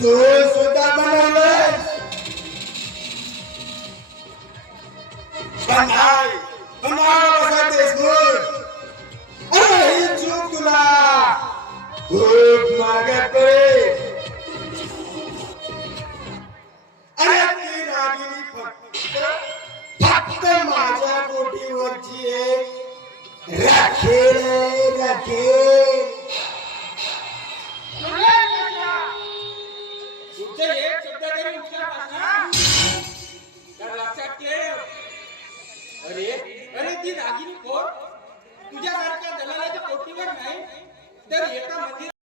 तू सुद्धा बनवलंस पण नाही बसा देशमुख अरे ही चूक तुला खूप मागे पडेल अरे ती रागिनी फक्त माझ्या बोटीवरची एक राखेल राखेल तुमचं एक शब्द तरी उच्चार तर लक्षात ठेव. अरे अरे ती रागिनी कोण तुझ्यासारख्या दलालाच्या पोटीवर नाही तर एका मंदिरात